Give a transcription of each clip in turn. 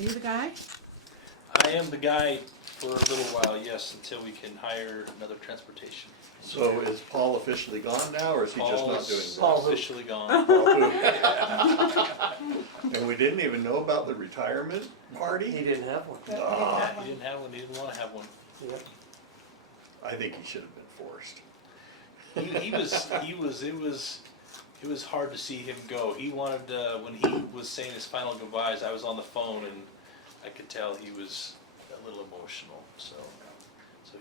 You the guy? I am the guy for a little while, yes, until we can hire another transportation. So is Paul officially gone now, or is he just not doing this? Paul's officially gone. Paul who? And we didn't even know about the retirement He party? didn't have one. Yeah, he didn't have one, he didn't wanna have one. Yep. I think he should have been forced. It was hard to see him go. He wanted, when he was saying his final goodbyes, I was on the phone and I could tell he was a little emotional, so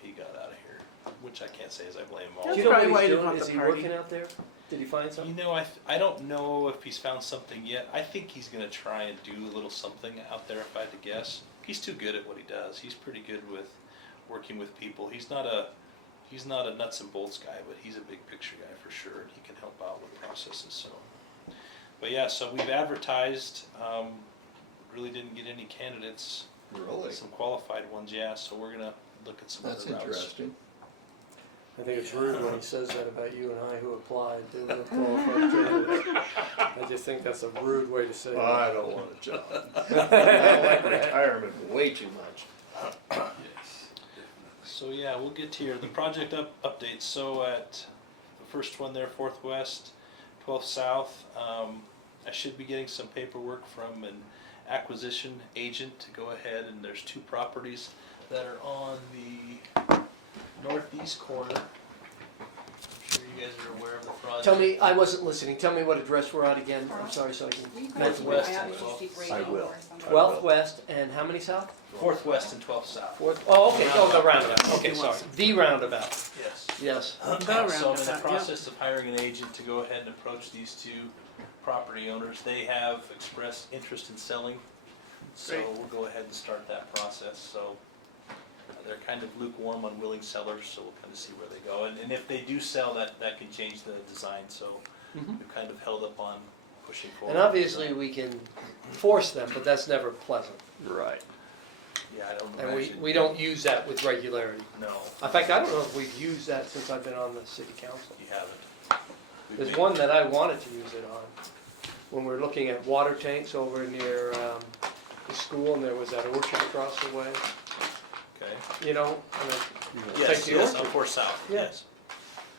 he got out of here, which I can't say as I blame him all. Do That's you know probably what why he's he didn't doing? want Is the he party. working out there? Did he find something? You know, I don't know if he's found something yet. I think he's gonna try and do a little something out there if I had to guess. He's too good at what he does. He's pretty good with working with people. He's not a nuts and bolts guy, but he's a big picture guy for sure, and he can help out with processes, so. But yeah, so we've advertised, really didn't get any candidates. Really? Some qualified ones, yeah, so we're gonna look at some That's other routes. interesting. I think it's rude when he says that about you and I who applied. They were qualified candidates. I just think that's a rude way to say Well, it. I don't want a job. I like retirement way too much. So yeah, we'll get to the project updates. So at the first one there, 4th West, 12th South, I should be getting some paperwork from an acquisition agent to go ahead, and there's 2 properties that are on the northeast corner. I'm sure you guys are aware of the project. Tell me, I wasn't listening. Tell me what address we're on again. I'm sorry, so I can. Northwest. I will. 12th West and how many south? 4th West and 12th South. 4th. Oh, okay. Oh, the roundabout. Okay, sorry. The roundabout. Yes. Yes. The So I'm in the roundabout, process of hiring an agent to go ahead and approach these 2 property owners. They have expressed interest in selling, so Great. we'll go ahead and start that process. So they're kind of lukewarm on willing sellers, so we'll kind of see where they go. And if they do sell, that can change the design, so we've kind of held up on pushing forward. And obviously we can force them, but that's never pleasant. Right. Yeah, I don't And imagine. we don't use that with regularity. No, In fact, I don't know if we've used that since I've been on the city council. you haven't. We've There's made- one that I wanted to use it on. When we were looking at water tanks over near the school, and there was that orchard across the way, Okay. you know? I mean, Yes, the yes, orchard. on 4th South, Yeah. yes.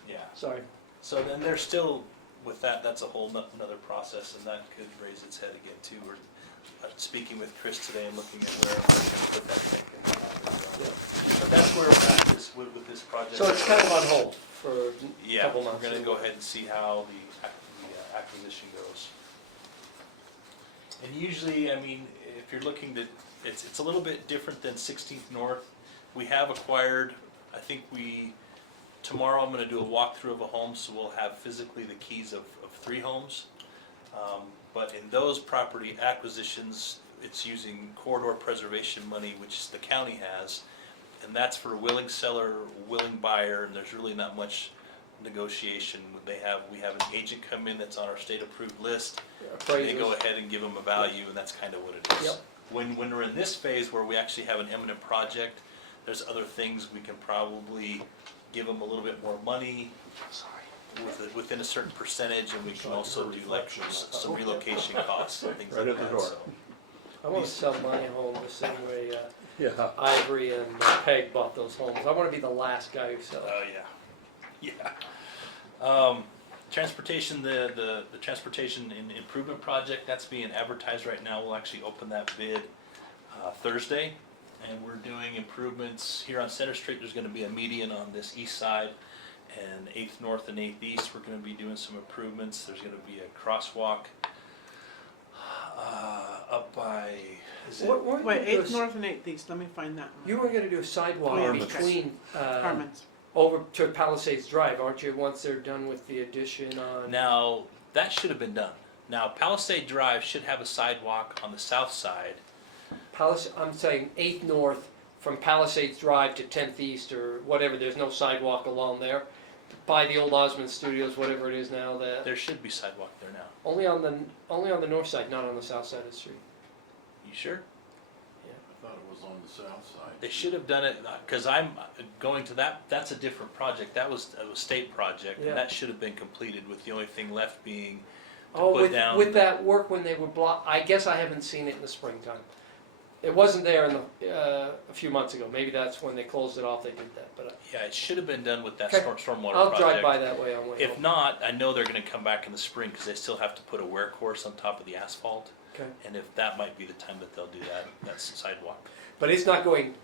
Yeah. sorry. So then they're still, with that, that's a whole another process, and that could raise its head again too. We're speaking with Chris today and looking at where we're gonna put that tank in. But that's where we're at with this project. So it's kind of on hold for a Yeah, couple we're months. gonna go ahead and see how the acquisition goes. And usually, I mean, if you're looking to, it's a little bit different than 16th North. We have acquired, I think tomorrow I'm gonna do a walkthrough of a home, so we'll have physically the keys of 3 homes. But in those property acquisitions, it's using corridor preservation money, which the county has, and that's for a willing seller, willing buyer, and there's really not much negotiation. We have an agent come in that's on our state-approved list, and they go ahead and give them a value, and that's kind of what it is. Yep. When we're in this phase where we actually have an imminent project, there's other things we can probably give them a little bit more money within a certain percentage, and we can also do like some relocation costs and things Right like at the that. door. So, I want to sell my home the same way Yeah. Ivory and Peg bought those homes. I want to be the last guy who sells. Oh, yeah. Transportation, the transportation improvement project, that's being advertised right now. We'll actually open that bid Thursday, and we're doing improvements here on Center Street. There's gonna be a median on this east side, and 8th North and 8th East, we're gonna be doing some improvements. There's gonna be a crosswalk up by, is it? Wait, 8th North and 8th East, let me find that one. You were going to do a sidewalk Carmen's. between Carmen's. over to Palisades Drive, aren't you? Once they're done with the addition on. Now, that should have been done. Now, Palisade Drive should have a sidewalk on the south side. I'm saying 8th North from Palisades Drive to 10th East or whatever. There's no sidewalk along there. By the old Osmond Studios, whatever it is now. There should be sidewalk there now. Only on the north side, not on the south side of the street. You sure? I thought it was on the south side. They should have done it, because I'm going to that's a different project. That was a state project, Yeah. and that should have been completed with the only thing left being to Oh, put down. with that work when they were blocked. I guess I haven't seen it in the springtime. It wasn't there in a few months ago. Maybe that's when they closed it off, they did that, but Yeah, it should have been done with that Okay. stormwater I'll project. drive by that way on the way If home. not, I know they're gonna come back in the spring, because they still have to put a wear course on top of the asphalt. Okay. And if that might be the time that they'll do that sidewalk. But it's not going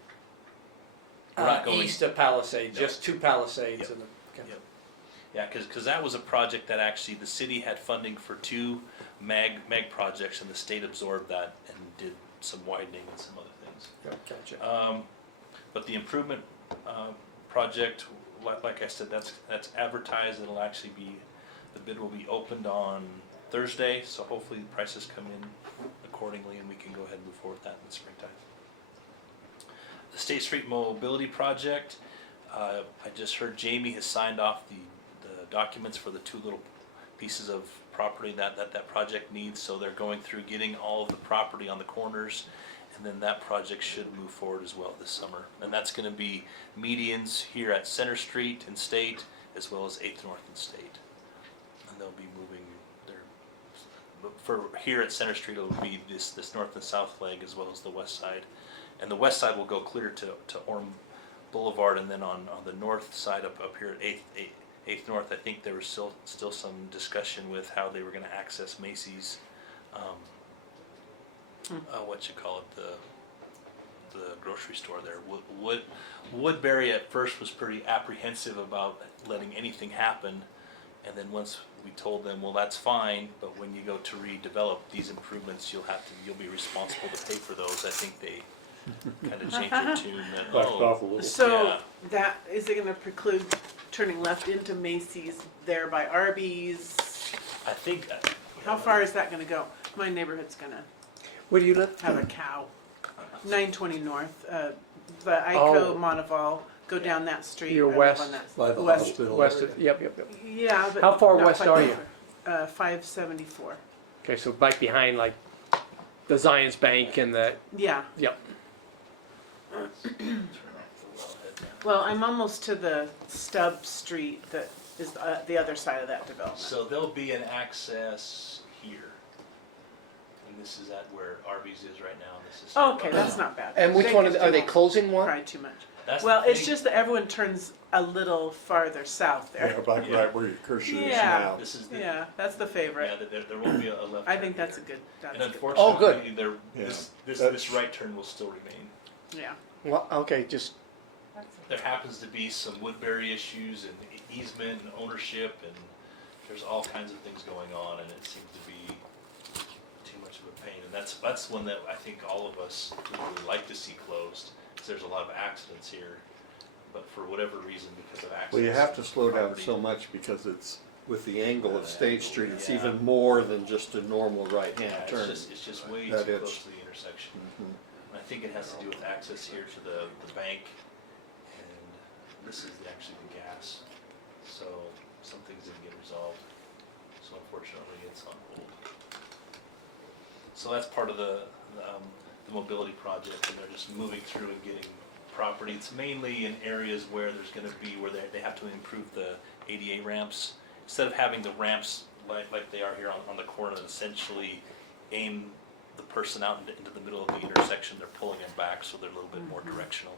We're not going- east of Palisades, No. just 2 Palisades. Yep. And okay. Yep. Yeah, because that was a project that actually the city had funding for 2 mag projects, and the state absorbed that and did some widening and some other things. Yeah, gotcha. But the improvement project, like I said, that's advertised. It'll actually be, the bid will be opened on Thursday, so hopefully the prices come in accordingly and we can go ahead and move forward with that in the springtime. The State Street Mobility Project, I just heard Jamie has signed off the documents for the 2 little pieces of property that project needs, so they're going through getting all of the property on the corners, and then that project should move forward as well this summer. And that's gonna be medians here at Center Street and State, as well as 8th North and State. And they'll be moving their, but for here at Center Street, it'll be this north and south leg as well as the west side. And the west side will go clear to Orm Boulevard, and then on the north side up here at 8th North, I think there was still some discussion with how they were gonna access Macy's, the grocery store there. Woodbury at first was pretty apprehensive about letting anything happen, and then once we told them, well, that's fine, but when you go to redevelop these improvements, you'll be responsible to pay for those. I think they kind of changed their tune. And, Backed off a little. So Yeah. that, is it gonna preclude turning left into Macy's there by Arby's? I think. How far is that gonna go? My neighborhood's gonna Where do you live? have a cow. 920 North, the Oh. Ico Monteval, go down that street. You're I live west. on that- By the west. hospital. West of, yep. Yeah, but. How far not west quite are you? over. 574. Okay, so right behind like the Zions Bank and the, Yeah, yep. Turn off the wellhead now. well, I'm almost to the stub street that is the other side of that development. So there'll be an access here. And this is at where Arby's is right now. And this is. Oh, okay, that's not bad. And which They one, just are they don't closing one? Cry too much. That's Well, the it's thing. just that everyone turns a little farther south Yeah, there. back Yeah. right where your cursor is Yeah. now. This is the. Yeah, that's the Yeah, favorite. there won't be a left. I turn think that's a here. good, that's And good. unfortunately, Oh, good. there, Yeah. this That's- right turn will still remain. Yeah. Well, okay, just, There happens to be some Woodbury issues and easement and ownership, and there's all kinds of things going on, and it seems to be too much of a pain. And that's one that I think all of us would really like to see closed, because there's a lot of accidents here. But for whatever reason, because of accidents. Well, you have to slow down property- so much because it's, with the angle of The State angle, Street, it's yeah. even more than just a normal Yeah, right-hand turn. it's just way That too is. close to the intersection. Mhm. I think it has to do with access here to the bank, and this is actually the gas. So some things didn't get resolved, so unfortunately it's on hold. So that's part of the mobility project, and they're just moving through and getting property. It's mainly in areas where there's gonna be, where they have to improve the ADA ramps. Instead of having the ramps like they are here on the corner, that essentially aim the person out into the middle of the intersection, they're pulling them back so they're a little bit more directional.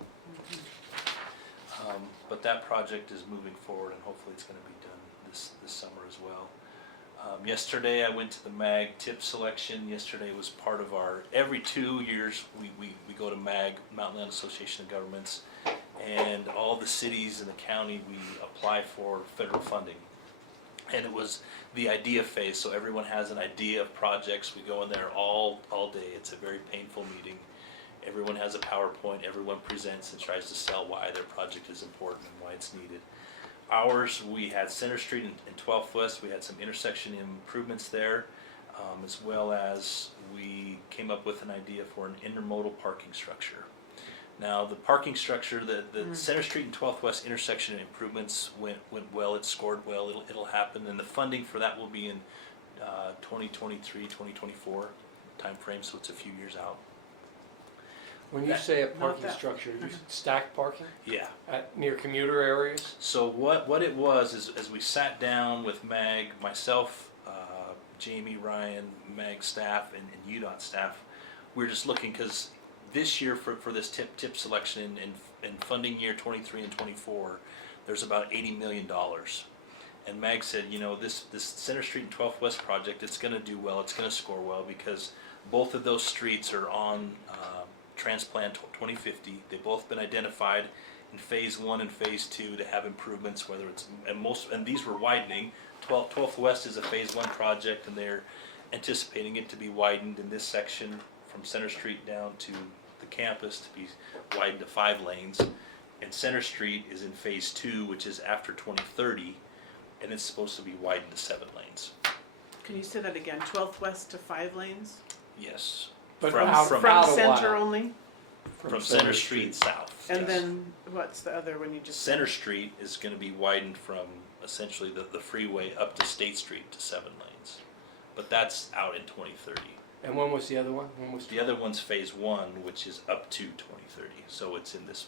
But that project is moving forward, and hopefully it's gonna be done this summer as well. Yesterday I went to the MAG tip selection. Yesterday was part of our, every 2 years we go to MAG, Mountain Land Association of Governments, and all the cities in the county, we apply for federal funding. And it was the idea phase, so everyone has an idea of projects. We go in there all day. It's a very painful meeting. Everyone has a PowerPoint, everyone presents and tries to sell why their project is important and why it's needed. Ours, we had Center Street and 12th West, we had some intersection improvements there, as well as we came up with an idea for an intermodal parking structure. Now, the parking structure, the Center Street and 12th West intersection improvements went well, it scored well, it'll happen, and the funding for that will be in 2023, 2024 timeframe, so it's a few years out. when you say a Not parking that- structure, you stack parking Yeah. near commuter areas? So what it was is, as we sat down with MAG, myself, Jamie, Ryan, MAG staff, and UDOT staff, we were just looking, because this year for this tip selection in funding year 23 and 24, there's about $80 million. And Mag said, you know, this Center Street and 12th West project, it's going to do well, it's going to score well because both of those streets are on Transplan 2050. They've both been identified in phase 1 and phase 2 to have improvements, whether it's, and these were widening. 12th West is a phase 1 project, and they're anticipating it to be widened in this section from Center Street down to the campus to be widened to 5 lanes. And Center Street is in phase 2, which is after 2030, and it's supposed to be widened to 7 lanes. Can you say that again? 12th West to 5 lanes? Yes. But From- out, from- From out a center while. only? From Center Street south. And yes. then what's the other one you just said? Center Street is going to be widened from essentially the freeway up to State Street to 7 lanes. But that's out in 2030. And when was the other one? When was The other one's phase 1, which is up to 2030. So it's in this,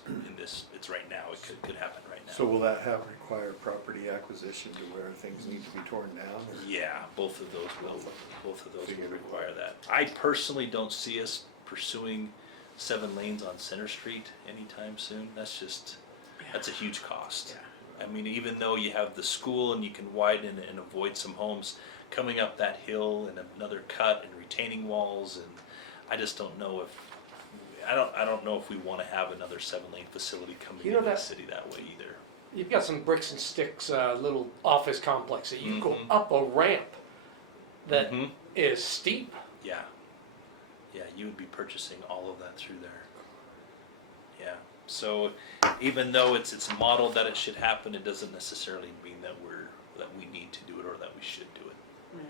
it's right now. It could happen right now. So will that require property acquisition to where things need to be torn down? Or? Yeah, both of those will require that. I personally don't see us pursuing 7 lanes on Center Street anytime soon. That's a huge cost. Yeah. I mean, even though you have the school and you can widen and avoid some homes, coming up that hill and another cut and retaining walls, and I just don't know I don't know if we want to have another 7-lane facility coming You know into the that- city that way either. You've got some bricks and sticks, little office complex that you go Mhm. up a ramp that Mhm. is steep. Yeah. Yeah, you would be purchasing all of that through there. Yeah. So even though it's modeled that it should happen, it doesn't necessarily mean that we need to do it or that we should do it. Yeah.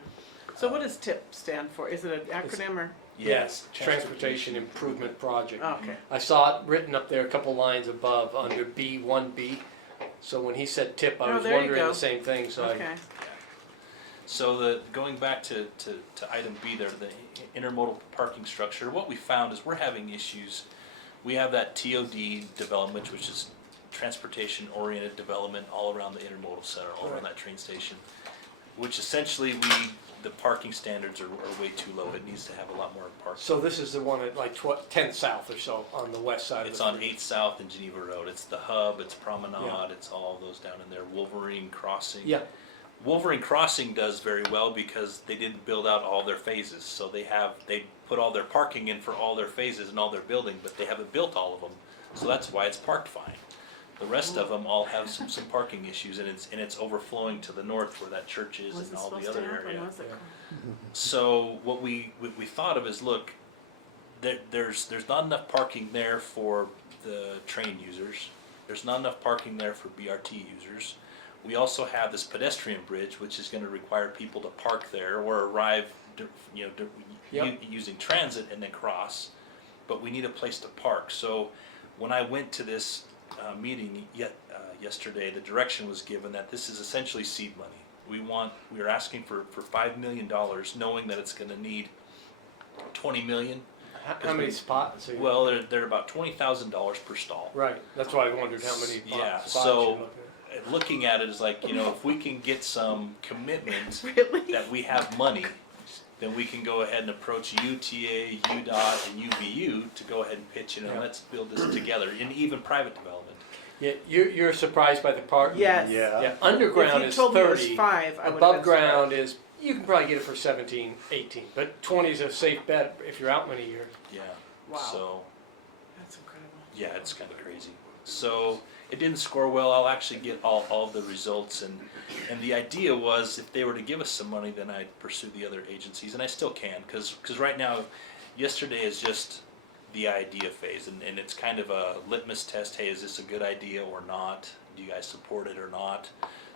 So what does TIP stand for? Is it an acronym or? Yes, Transportation Improvement Project. Oh, okay. I saw it written up there a couple lines above under B1B. So when he said tip, I Oh, was there you wondering go. the same thing. So Okay. So going back to item B there, the intermodal parking structure, what we found is we're having issues. We have that TOD development, which is transportation oriented development all around the intermodal center, all around that train station, which essentially the parking standards are way too low. It needs to have a lot more parking. So this is the one at like 10th South or so on the west side It's of the on 8th South and Geneva Road. It's the hub, it's Promenade, Yeah. it's all those down in there. Wolverine Crossing. Yeah. Wolverine Crossing does very well because they didn't build out all their phases. So they put all their parking in for all their phases and all their building, but they haven't built all of them. So that's why it's parked fine. The rest of them all have some parking issues, and it's overflowing to the north where that church is Was and it all supposed the to other happen? area. Was it? So what we thought of is, look, there's not enough parking there for the train users. There's not enough parking there for BRT users. We also have this pedestrian bridge, which is going to require people to park there or arrive, Yep. using transit and then cross. But we need a place to park. So when I went to this meeting yesterday, the direction was given that this is essentially seed money. We are asking for $5 million, knowing that it's going to need $20 million. How many spots? Are you- Well, they're about $20,000 per stall. right. That's why I wondered how many Yeah, spots so- you're looking at. Looking at it is like, if we can get some commitment Really? that we have money, then we can go ahead and approach UTA, UDOT, and UVU to go ahead and pitch, Yeah. let's build this together, and even private development. Yeah, you're surprised by the park. Yes. Yeah, underground If is you told me it was 30. 5, I would have Above been ground is, you can probably get it for 17, 18, but 20 is a safe bet if you're out many years. Yeah. Wow. So, That's incredible. yeah, it's kind of crazy. So it didn't score well. I'll actually get all of the results, and the idea was if they were to give us some money, then I'd pursue the other agencies, and I still can, because right now, yesterday is just the idea phase, and it's kind of a litmus test. Hey, is this a good idea or not? Do you guys support it or not?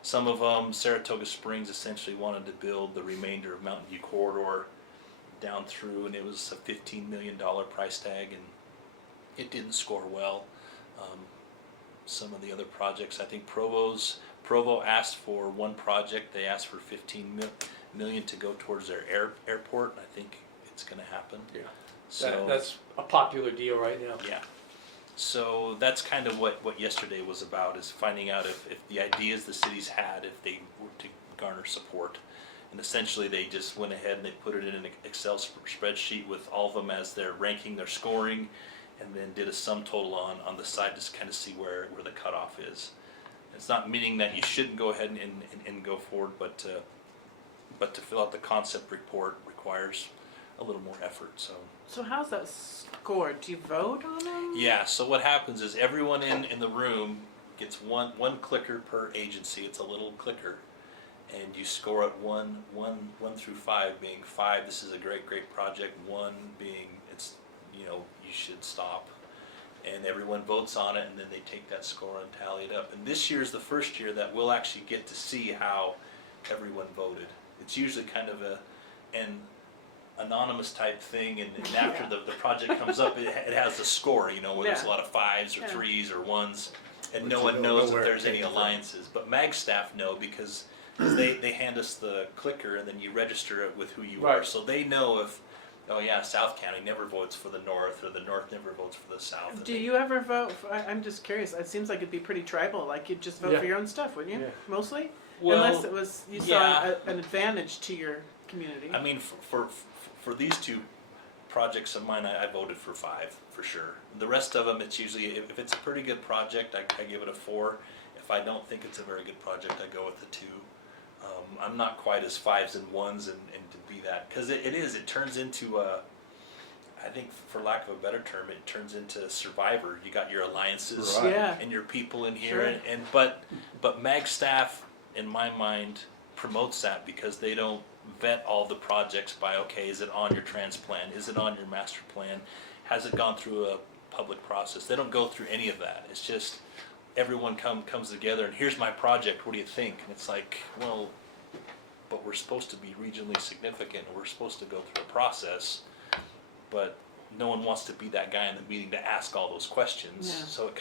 Some of them, Saratoga Springs essentially wanted to build the remainder of Mountain View Corridor down through, and it was a $15 million price tag, and it didn't score well. Some of the other projects, I think Provo asked for one project. They asked for 15 million to go towards their airport, and I think it's going to happen. Yeah. So That's a popular deal right now. yeah. So that's kind of what yesterday was about, is finding out if the ideas the cities had, if they were to garner support. And essentially they just went ahead and they put it in an Excel spreadsheet with all of them as they're ranking their scoring, and then did a sum total on the side to kind of see where the cutoff is. It's not meaning that you shouldn't go ahead and go forward, but to fill out the concept report requires a little more effort, so. So how's that scored? Do you vote on them? Yeah, so what happens is everyone in the room gets one clicker per agency. It's a little clicker. And you score it one through 5, being 5, this is a great project, 1 being it's, you should stop. And everyone votes on it, and then they take that score and tally it up. And this year is the first year that we'll actually get to see how everyone voted. It's usually kind of an anonymous type thing, and after the project comes up, it has a score, where there's a lot of 5s or 3s or 1s, and But no you one don't knows know that where it there's any came from. alliances. But MAG staff know because they hand us the clicker, and then you register it with who you are. Right. So they know if, oh yeah, South County never votes for the North, or the North never votes for the South. and Do they- you ever vote? I'm just curious. It seems like it'd be pretty tribal. Like you'd just vote Yeah. for your own stuff, wouldn't you? Yeah. Mostly, Well, unless it was you saw yeah. an advantage to your community. I mean, for these 2 projects of mine, I voted for 5 for sure. The rest of them, it's usually if it's a pretty good project, I give it a 4. If I don't think it's a very good project, I go with a 2. I'm not quite as 5s and 1s and to be that, because it turns into I think for lack of a better term, it turns into Survivor. You got your alliances Right. Yeah. and your people in here, Sure. but MAG staff, in my mind, promotes that because they don't vet all the projects by, okay, is it on your trans plan? Is it on your master plan? Has it gone through a public process? They don't go through any of that. It's just everyone comes together and here's my project, what do you think? And it's like, well, but we're supposed to be regionally significant, we're supposed to go through a process, but no one wants to be that guy in the meeting to ask all those questions. Yeah. So it's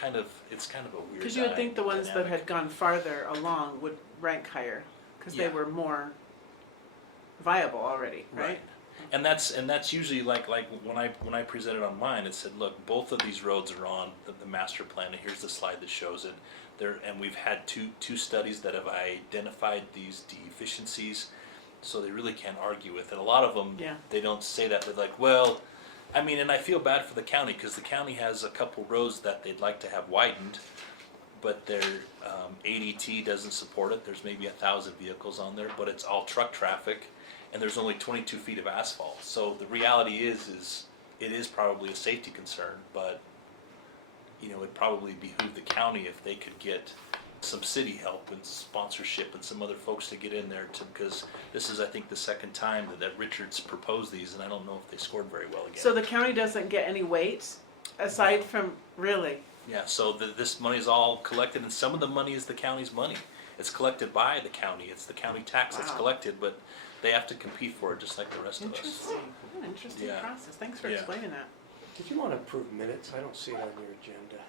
kind of a weird Because you would think the ones that dynamic. had gone farther along would rank higher because Yeah. they were more viable already, right? And that's usually like when I presented on mine, it said, look, both of these roads are on the master plan, and here's the slide that shows it. And we've had two studies that have identified these deficiencies, so they really can't argue with it. A lot of them, Yeah. they don't say that. They're like, well, I mean, and I feel bad for the county because the county has a couple roads that they'd like to have widened, but their ADT doesn't support it. There's maybe 1,000 vehicles on there, but it's all truck traffic, and there's only 22 feet of asphalt. So the reality is it is probably a safety concern, but it'd probably behoove the county if they could get some city help and sponsorship and some other folks to get in there because this is, I think, the second time that Richards proposed these, and I don't know if they scored very well again. So the county doesn't get any weight aside from really. Yeah, so this money is all collected, and some of the money is the county's money. It's collected by the county. It's the county tax that's Wow. collected, but they have to compete for it just like the rest of us. Interesting. What an interesting Yeah. process. Thanks for Yeah. explaining that. Did you want to approve minutes? I don't see it on your agenda.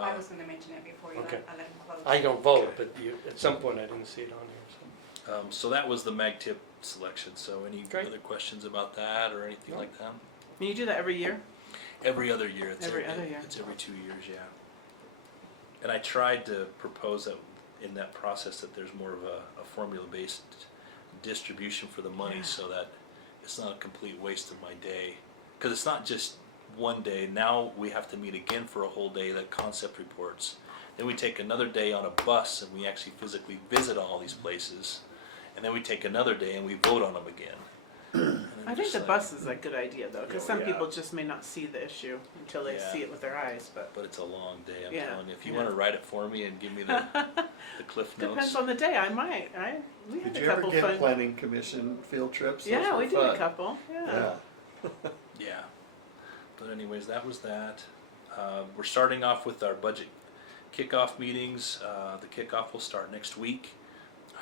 I was gonna mention it before you Okay. let him close. I don't vote, but at some point I didn't see it on here, So that was the mag tip selection. So any Great. other questions about that or anything No. like that? And you do that every year? Every other year. It's Every other year. It's every 2 years, yeah. And I tried to propose that in that process that there's more of a formula-based distribution for the money Yeah. so that it's not a complete waste of my day. Because it's not just one day. Now we have to meet again for a whole day, like concept reports. Then we take another day on a bus and we actually physically visit all these places. And then we take another day and we vote on them again. And then I think just the like- bus is a good idea though, because Oh, some yeah. people just may not see the issue until they Yeah. see it with their eyes, but But it's a long day, I'm Yeah, telling you. If you yeah. want to write it for me and give me the cliff notes. depends on the day. I might. We had Did a you ever couple get fun. planning commission field trips? Those Yeah, were we did a fun. couple. Yeah. Yeah. Yeah. But anyways, that was that. We're starting off with our budget kickoff meetings. The kickoff will start next week.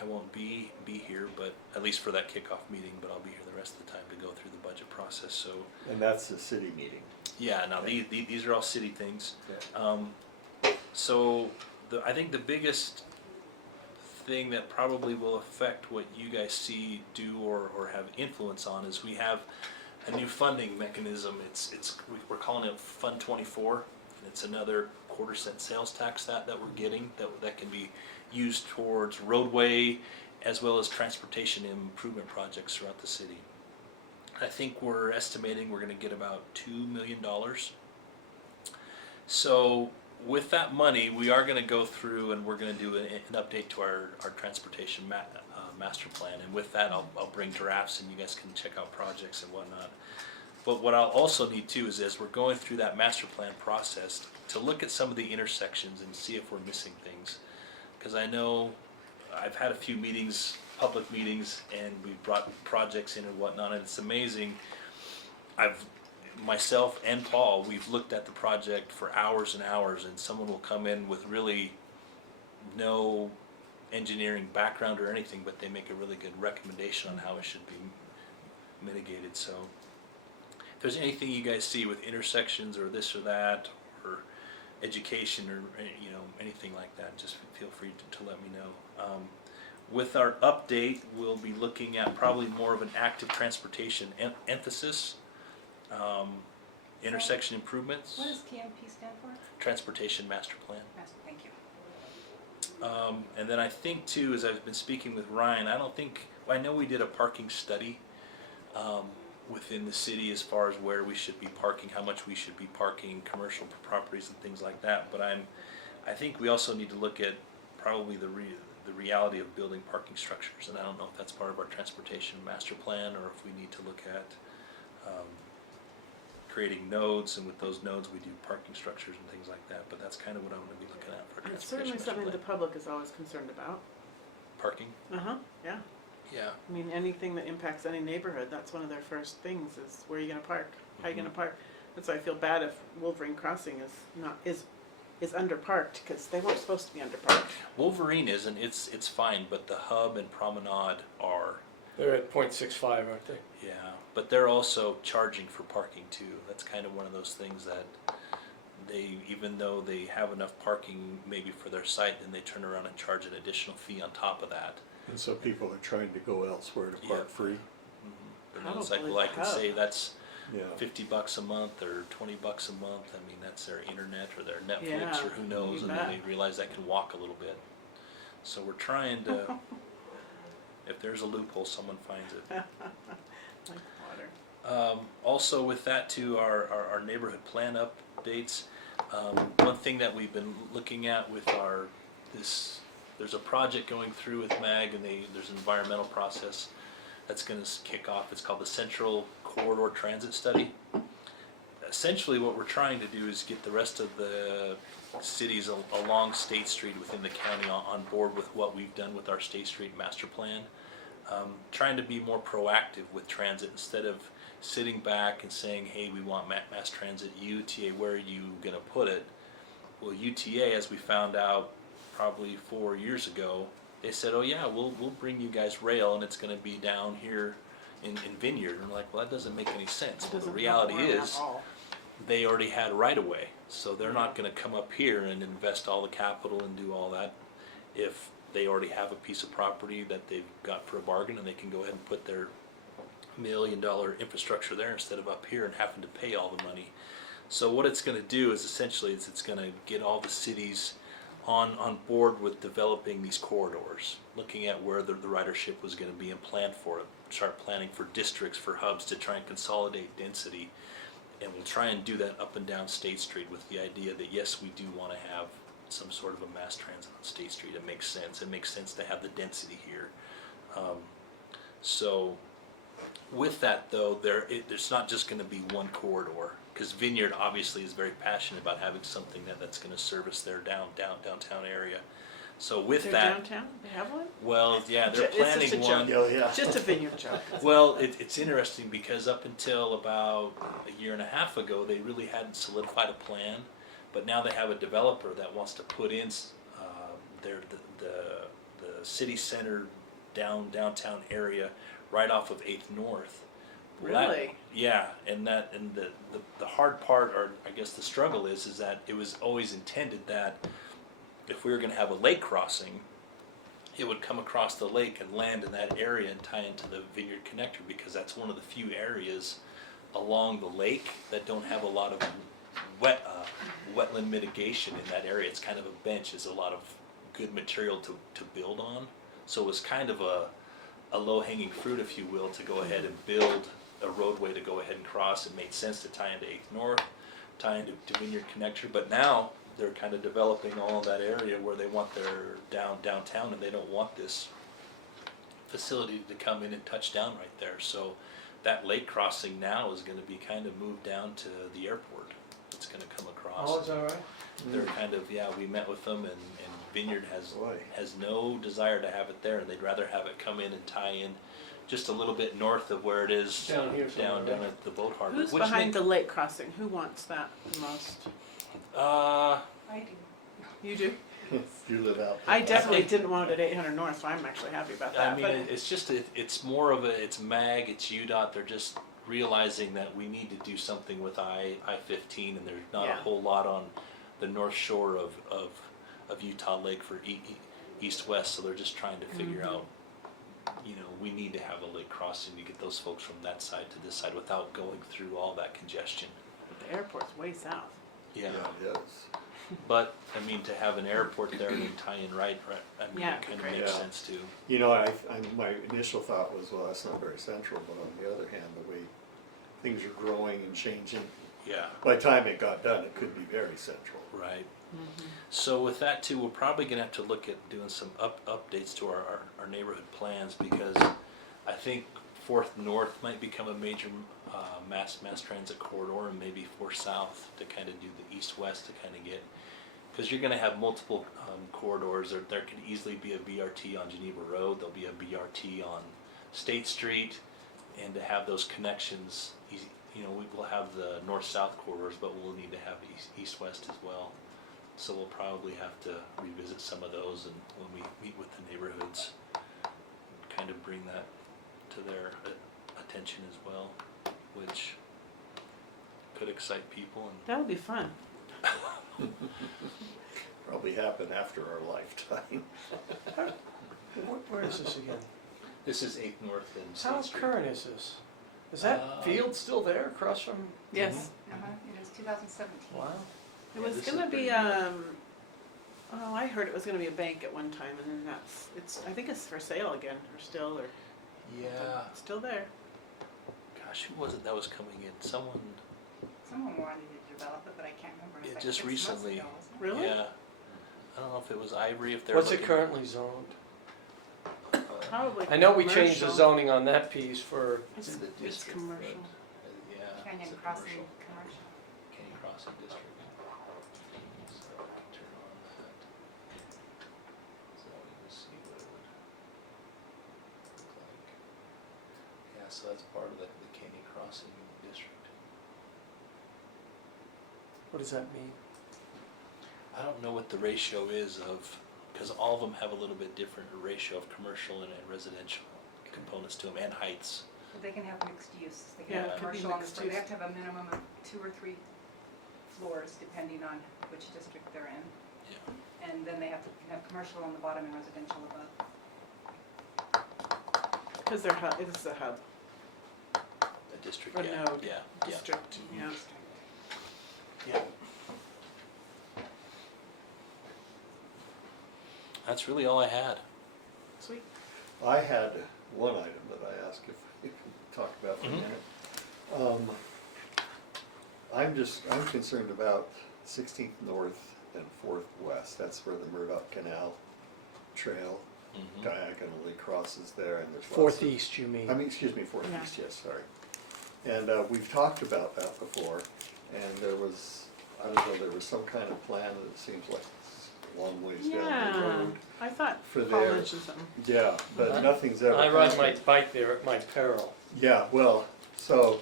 I won't be here, but at least for that kickoff meeting, but I'll be here the rest of the time to go through the budget process. So And that's the city meeting. yeah, now these are all city things. Yeah. So I think the biggest thing that probably will affect what you guys see, do, or have influence on is we have a new funding mechanism. We're calling it Fund 24. And it's another quarter-cent sales tax that we're getting that can be used towards roadway as well as transportation improvement projects throughout the city. I think we're estimating we're gonna get about $2 million. So with that money, we are gonna go through and we're gonna do an update to our transportation master plan. And with that, I'll bring drafts and you guys can check out projects and whatnot. But what I'll also need too is as we're going through that master plan process, to look at some of the intersections and see if we're missing things. Because I know I've had a few meetings, public meetings, and we've brought projects in and whatnot, and it's amazing. Myself and Paul, we've looked at the project for hours and hours, and someone will come in with really no engineering background or anything, but they make a really good recommendation on how it should be mitigated. So if there's anything you guys see with intersections or this or that, or education or anything like that, just feel free to let me know. With our update, we'll be looking at probably more of an active transportation emphasis, intersection improvements, What does TMP stand for? transportation master plan. Yes, thank you. And then I think too, as I've been speaking with Ryan, I know we did a parking study within the city as far as where we should be parking, how much we should be parking, commercial properties and things like that. But I think we also need to look at probably the reality of building parking structures, and I don't know if that's part of our transportation master plan or if we need to look at creating nodes, and with those nodes we do parking structures and things like that. But that's kind of what I'm going to be looking at for a It's transportation certainly master something the plan. public is always concerned about. Parking, Yeah. yeah. I mean, anything that impacts any neighborhood, that's one of their first things is where are you gonna park? How are you gonna park? That's why I feel bad if Wolverine Crossing is underparked, because they weren't supposed to be underparked. Wolverine isn't. It's fine, but the hub and promenade are. They're at 0.65, aren't they? Yeah, but they're also charging for parking too. That's kind of one of those things that even though they have enough parking maybe for their site, then they turn around and charge an additional fee on top of that. And so people are trying to go elsewhere to park free. And then it's like, Probably well, I the could hub. say that's Yeah. $50 a month or $20 a month. I mean, that's their internet or their Netflix Yeah, or who knows, you and then bet. they realize that can walk a little bit. So we're trying to, if there's a loophole, someone finds it. Like water. Also with that too, our neighborhood plan updates. One thing that we've been looking at with there's a project going through with MAG, and there's an environmental process that's going to kick off. It's called the Central Corridor Transit Study. Essentially what we're trying to do is get the rest of the cities along State Street within the county on board with what we've done with our State Street master plan. Trying to be more proactive with transit instead of sitting back and saying, hey, we want mass transit. UTA, where are you going to put it? Well, UTA, as we found out probably 4 years ago, they said, oh yeah, we'll bring you guys rail, and it's going to be down here in Vineyard. And I'm like, well, that doesn't make any sense. Well, the Doesn't reality perform at is all. they already had right of way, so they're not going to come up here and invest all the capital and do all that if they already have a piece of property that they've got for a bargain, and they can go ahead and put their $1 million infrastructure there instead of up here and having to pay all the money. So what it's going to do is essentially it's going to get all the cities on board with developing these corridors, looking at where the ridership was going to be and plan for it, start planning for districts, for hubs to try and consolidate density. And we'll try and do that up and down State Street with the idea that yes, we do want to have some sort of a mass transit on State Street. It makes sense. It makes sense to have the density here. So with that though, there's not just going to be one corridor, because Vineyard obviously is very passionate about having something that's going to service their downtown area. So with They're that, downtown? They have one? well, yeah, they're It's just a planning joke. one. Oh, yeah. Just a Vineyard joke. Well, it's interesting because up until about a year and a half ago, they really hadn't solidified a plan, but now they have a developer that wants to put in the city center downtown area right off of 8th North. Well, Really? yeah, and the hard part, or I guess the struggle is that it was always intended that if we were going to have a lake crossing, it would come across the lake and land in that area and tie into the Vineyard Connector, because that's one of the few areas along the lake that don't have a lot of wetland mitigation in that area. It's kind of a bench, there's a lot of good material to build on. So it was kind of a low-hanging fruit, if you will, to go ahead and build a roadway to go ahead and cross. It made sense to tie into 8th North, tie into Vineyard Connector, but now they're kind of developing all of that area where they want their downtown, and they don't want this facility to come in and touch down right there. So that lake crossing now is going to be kind of moved down to the airport. It's going to come across. Oh, is that right? They're kind of, yeah, we met with them, and Vineyard Boy. has no desire to have it there, and they'd rather have it come in and tie in just a little bit north of where it is Down here somewhere, down right? at the boat harbor. Who's which behind make- the lake crossing? Who wants that the most? I do. You do? You live out. I there. definitely didn't want it at 800 North, so I'm actually happy about that. I mean, but it's just, it's more of a, it's MAG, it's UDOT, they're just realizing that we need to do something with I-15, and there's not a Yeah. whole lot on the north shore of Utah Lake for east-west, so they're just trying to figure Mhm. out, you know, we need to have a lake crossing to get those folks from that side to this side without going through all that congestion. the airport's way south. Yeah, Yeah, it is. but, I mean, to have an airport there and tie in right, I mean, Yeah, it kind of great. makes Yeah. sense too. You know, my initial thought was, well, that's not very central, but on the other hand, the way things are growing and changing, Yeah. by the time it got done, it could be very central. Right. So with that too, we're probably gonna have to look at doing some updates to our neighborhood plans, because I think 4th North might become a major mass transit corridor, and maybe 4th South to kind of do the east-west to kind of get, because you're gonna have multiple corridors. There could easily be a BRT on Geneva Road, there'll be a BRT on State Street, and to have those connections, you know, we will have the north-south corridors, but we'll need to have east-west as well. So we'll probably have to revisit some of those, and when we meet with the neighborhoods, kind of bring that to their attention as well, which could excite people. And That would be fun. Probably happen after our lifetime. Where is this again? this is 8th North and How State Street. current is this? Is that field still there across from? Yes. It is 2017. Wow. It Yeah, was this is gonna be, pretty oh, I heard it was gonna be a bank at one time, and then I think it's for sale again, or still, or Yeah, it's still there. gosh, who was it that was coming in? Someone, Someone wanted to develop it, but I can't remember. It was Yeah, like just 6 months recently. ago, wasn't it? Really? yeah. I don't know if it was Ivory, if they're What's it looking- currently zoned? Probably. I know we changed the commercial. zoning on that piece for, It's in the It's district, commercial. but, yeah. Canyon it's a Crossing commercial. commercial. Canyon Crossing District. So I can turn on that. So we can see what it would look like. Yeah, so that's part of the Canyon Crossing District. what does that mean? I don't know what the ratio is of, because all of them have a little bit different ratio of commercial and residential components to them, and heights. So they can have mixed use. They Yeah, can it have could be commercial on the mixed front. They use. have to have a minimum of 2 or 3 floors depending on which district they're in. Yeah. And then they have to have commercial on the bottom and residential above. Because they're hub, it is a hub, A district, or yeah, node, yeah, yeah. district, yeah. Yeah. That's really all I had. Sweet. I had one item that I asked if we could talk about for a minute. I'm concerned about 16th North and 4th West. That's where the Murdoch Canal Trail Mhm. diagonally crosses there, and there's lots Fourth of- East, you mean? I mean, excuse me, 4th Yeah. East, yes, sorry. And we've talked about that before, and there was, I don't know, there was some kind of plan that it seems like it's a long ways down the Yeah, road. I thought For Paul there. mentioned something. Yeah, but nothing's ever I ride my happened. bike there at my peril. Yeah, well, so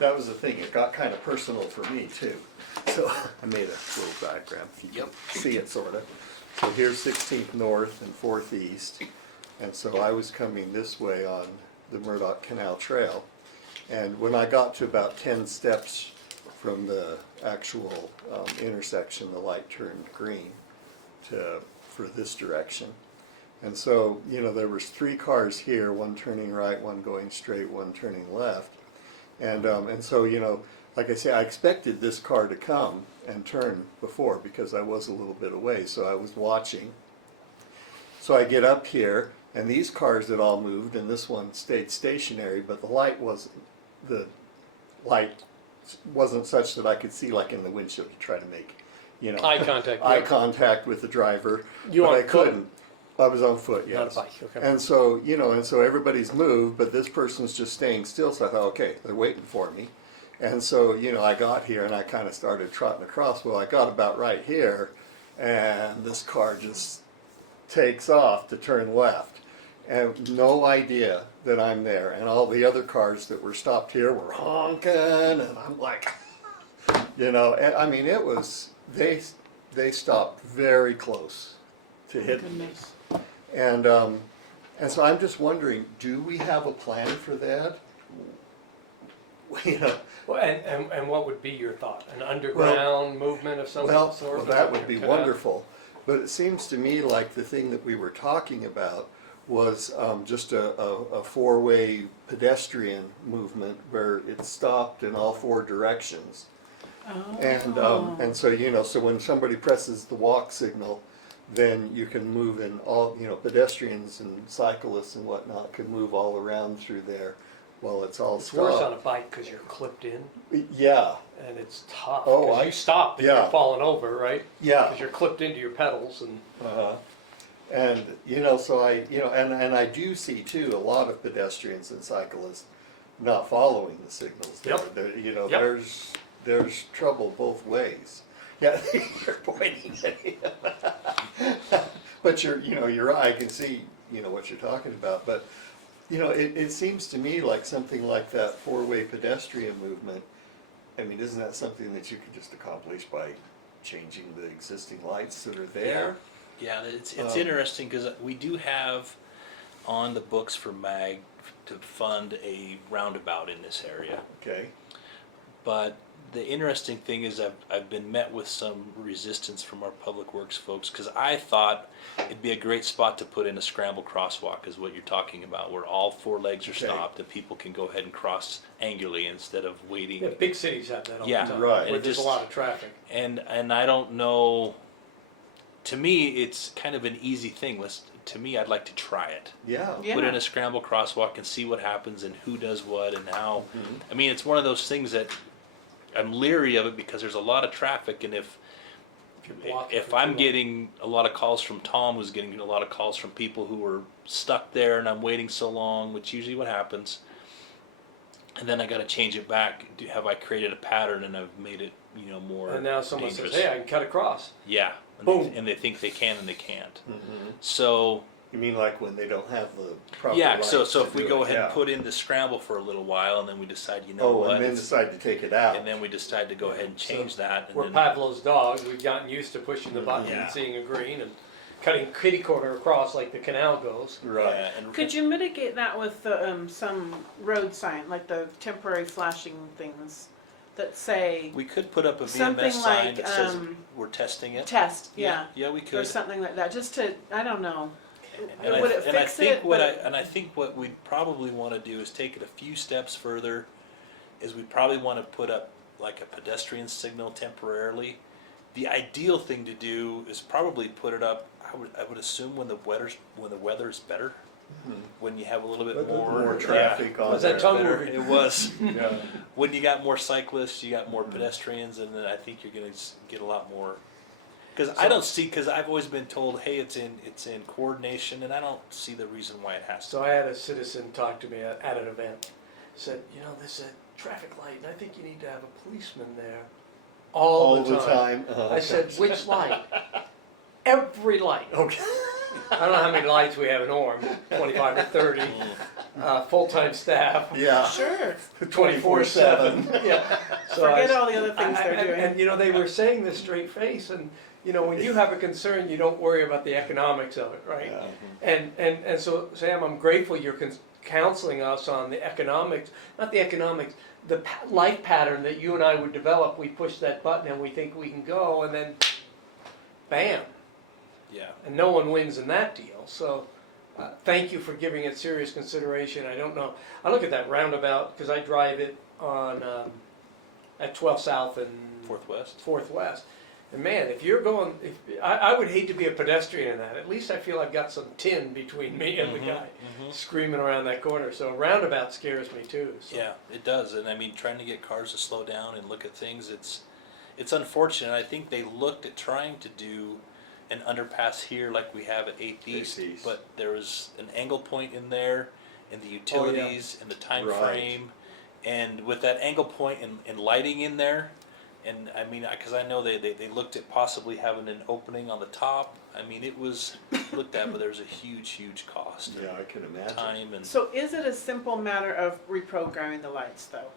that was the thing. It got kind of personal for me too. So I made a little diagram, if you can Yep. see it sort of. So here's 16th North and 4th East. And so I was coming this way on the Murdoch Canal Trail. And when I got to about 10 steps from the actual intersection, the light turned green for this direction. And so, you know, there was 3 cars here, one turning right, one going straight, one turning left. And so, you know, like I say, I expected this car to come and turn before because I was a little bit away, so I was watching. So I get up here, and these cars had all moved, and this one stayed stationary, but the light wasn't the light wasn't such that I could see like in the windshield to try to make, you know, Eye contact. eye yeah. contact with the driver. You but on I foot? couldn't. I was on foot, yes. Not a bike, okay. And so, you know, and so everybody's moved, but this person's just staying still. So I thought, okay, they're waiting for me. And so, you know, I got here and I kind of started trotting across. Well, I got about right here, and this car just takes off to turn left. And no idea that I'm there. And all the other cars that were stopped here were honking, and I'm like, you know, and I mean, it was, they stopped very close to hit me. Goodness. And so I'm just wondering, do we have a plan for that? You know, Well, and what would be your thought? An underground movement of some well, sort? that would be Canal? wonderful. But it seems to me like the thing that we were talking about was just a four-way pedestrian movement where it stopped in all four directions. Oh. And so, you know, so when somebody presses the walk signal, then you can move in all, you know, pedestrians and cyclists and whatnot can move all around through there while it's all It's worse on stopped. a bike because you're clipped in Yeah, and it's tough. Oh, 'Cause I- you stop and yeah. you're falling over, right? yeah. Because you're clipped into your pedals and Uh-huh. And, you know, so I, you know, and I do see too, a lot of pedestrians and cyclists not following the signals. Yep. You know, Yep. there's trouble both ways. Yeah, you're pointing at him. But you know, your eye can see, you know, what you're talking about. But, you know, it seems to me like something like that four-way pedestrian movement, I mean, isn't that something that you could just accomplish by changing the existing lights that are there? Yeah, it's Um, interesting because we do have on the books for MAG to fund a roundabout in this area. Okay. But the interesting thing is I've been met with some resistance from our public works folks because I thought it'd be a great spot to put in a scramble crosswalk is what you're talking about, where all four legs are Okay. stopped and people can go ahead and cross angularly instead of waiting. yeah, big cities have that all Yeah, the time. right. Where It there's just- a lot of traffic. And I don't know. To me, it's kind of an easy thing. To me, I'd like to try it. Yeah. Yeah. Put in a scramble crosswalk and see what happens and who does what and how. Mm-hmm. I mean, it's one of those things that I'm leery of it because there's a lot of traffic, and if If you're blocking for I'm too long. getting a lot of calls from Tom, who's getting a lot of calls from people who are stuck there, and I'm waiting so long, which usually what happens, and then I got to change it back. Have I created a pattern and I've made it, you know, more And now someone dangerous? says, hey, I can cut across. Yeah, and Boom. and they think they can and they can't. Mhm. So You mean like when they don't have the proper yeah, so lights to if we do go it, ahead yeah. and put in the scramble for a little while, and then we decide, you know Oh, what, and then it's- decide to take it out. and then we decide to go ahead and change that. And We're then, Pavlov's dogs. We've gotten used to pushing the button Yeah. and seeing a green and cutting kitty corner across like the canal goes. Right. yeah, and Could you mitigate that with some road sign, like the temporary flashing things that say we could put up a something VMS sign like, that says we're testing it. test, yeah, Yeah, we or could. something like that, just to, I don't know. And Would it I fix think it? But I think what we'd probably want to do is take it a few steps further. Is we'd probably want to put up like a pedestrian signal temporarily. The ideal thing to do is probably put it up. I would assume when the weather's better, when you have a little bit But more traffic on Was there. that tongue better. moving? It was. Yeah. When you got more cyclists, you got more pedestrians, and then I think you're going to get a lot more. Because I don't see, because I've always been told, hey, it's in coordination, and I don't see the reason why it has to. So I had a citizen talk to me at an event. Said, you know, there's a traffic light, and I think you need to have a policeman there all the time. Uh-huh. I said, which light? Every light. Okay. I don't know how many lights we have in Orem, 25 or 30. Full-time staff, Yeah. sure, 24/7. Yeah. So I forget s- all the other things they're doing. And you know, they were saying this straight face, and you know, when you have a concern, you don't worry about the economics of it, right? Yeah. And so, Sam, I'm grateful you're counseling us on the economics, not the economics, the life pattern that you and I would develop. We push that button and we think we can go, and then, bam, Yeah. and no one wins in that deal. So, thank you for giving it serious consideration. I don't know. I look at that roundabout because I drive it on at 12 South and Fourth West. 4th West, And man, if you're going, I would hate to be a pedestrian in that. At least I feel I've got some tin between me and the guy screaming around that corner. So a roundabout scares me too. So. Yeah, it does. And I mean, trying to get cars to slow down and look at things, it's unfortunate. I think they looked at trying to do an underpass here like we have at 8th East, but there was an angle point in there, and the utilities, and the time frame, and with that angle point and lighting in there, and I mean, because I know they looked at possibly having an opening on the top. I mean, it was looked at, but there was a huge cost. Yeah, I can imagine. Time and So is it a simple matter of reprogramming the lights though?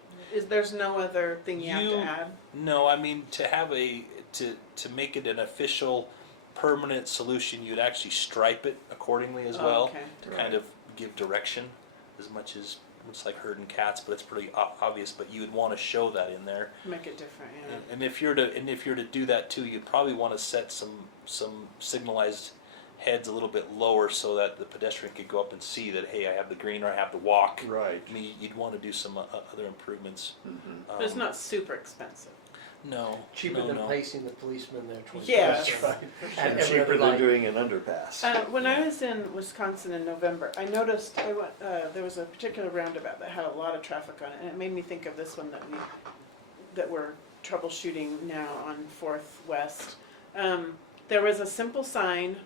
There's no other thing you have to add? No, I mean, to have to make it an official permanent solution, you'd actually stripe it accordingly as well, Okay. to kind of give direction, as much as it's like herding cats, but it's pretty obvious. But you would want to show that in there. Make it different, yeah. And if you're to do that too, you'd probably want to set some signalized heads a little bit lower so that the pedestrian could go up and see that, hey, I have the green or I have to walk. Right. I mean, you'd want to do some other improvements. But it's not super expensive. No. Cheaper than no. placing the policeman there 24/7. Yeah. That's right. At And every cheaper other than light. doing an underpass. When I was in Wisconsin in November, I noticed there was a particular roundabout that had a lot of traffic on it, and it made me think of this one that we're troubleshooting now on 4th West. There was a simple sign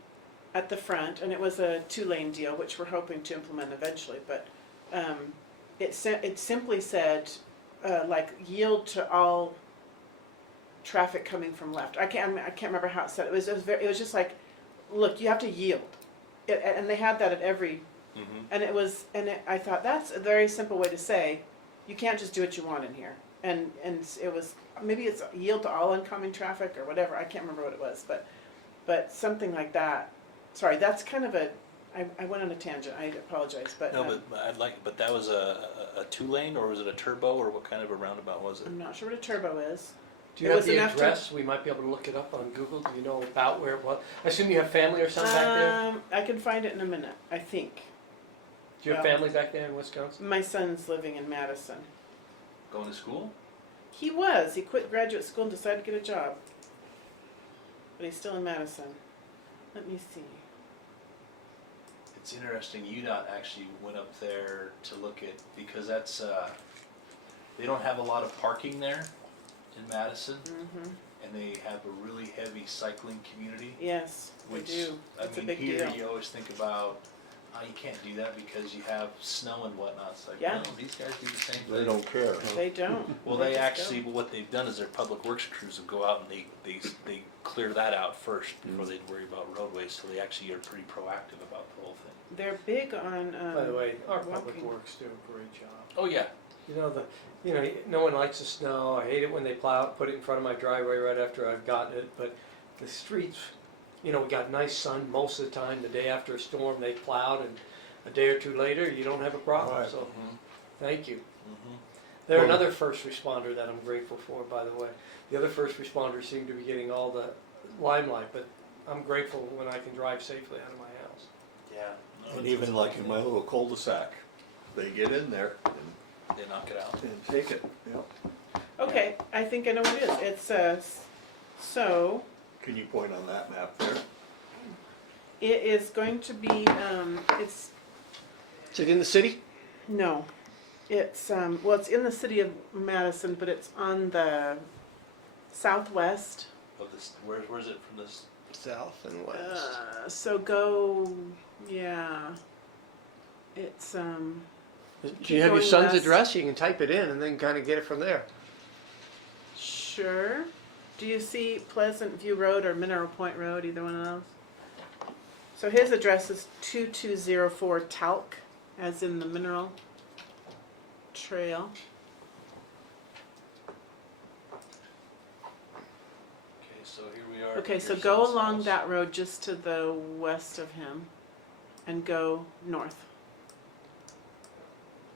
at the front, and it was a 2-lane deal, which we're hoping to implement eventually. But it simply said like yield to all traffic coming from left. I can't remember how it said it. It was just like, look, you have to yield, and they had that at every, and I thought that's a very simple way to say, you can't just do what you want in here, and it was, maybe it's yield to all oncoming traffic or whatever. I can't remember what it was, but something like that. Sorry, that's kind of I went on a tangent. I apologize, but No, but that was a 2-lane, or was it a turbo, or what kind of a roundabout was it? I'm not sure what a turbo is. Do you It have was the enough to- address? We might be able to look it up on Google. Do you know about where it was? I assume you have family or something back there? I can find it in a minute, I think. Do you have well- family back there in Wisconsin? My son's living in Madison. Going to school? He quit graduate school and decided to get a job. But he's still in Madison. Let me see. It's interesting, UDOT actually went up there to look at, because that's, they don't have a lot of parking there in Madison, and they have a really heavy cycling community, Yes, we which, do. I It's a mean, big here deal. you always think about, you can't do that because you have snow and whatnot. It's like, Yeah. no, these guys do the same thing. They don't care. They don't. Well, they just actually, don't. what they've done is their public works crews will go out and they clear that out first before they'd worry about roadways, so they actually are pretty proactive about the whole thing. They're big on. By the way, our public walking. works do a great job. Oh, yeah. No one likes the snow. I hate it when they plow it, put it in front of my driveway right after I've gotten it. But the streets, we got nice sun most of the time. The day after a storm, they plowed, and a day or two later, you don't have a problem. Right. So, thank you. Mm-hmm. They're Well- another first responder that I'm grateful for, by the way. The other first responders seem to be getting all the limelight, but I'm grateful when I can drive safely out of my house. Yeah. No, And it's even like in my little cul-de-sac, they get in there They knock it out. and take it. Yep. Okay, I think I know what it is. It says, so Can you point on that map there? it is going to be. It's Is it in the city? no, it's well, it's in the city of Madison, but it's on the southwest. Of this, where's it from this? South and So go, yeah. It's Do you have your going son's west. address? You can type it in and then kind of get it from there. Sure. Do you see Pleasant View Road or Mineral Point Road, either one of those? So his address is 2204 Talc, as in the mineral trail. Okay, so here we are. Okay, so Here's go Son's along house. that road just to the west of him and go north.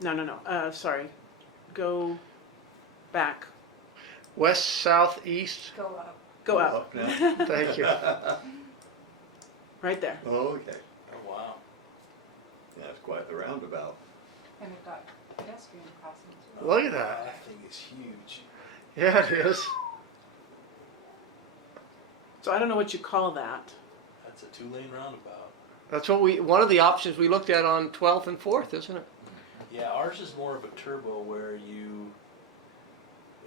No, sorry. Go back. West, south, east. Go up. Go up. now? Thank you. Right there. Oh, okay. Oh, wow. That's quite the roundabout. And we've got pedestrian crossings as well. Look at that. That thing is huge. Yeah, it is. So I don't know what you call that. That's a 2-lane roundabout. That's what one of the options we looked at on 12th and 4th, isn't it? Yeah, ours is more of a turbo where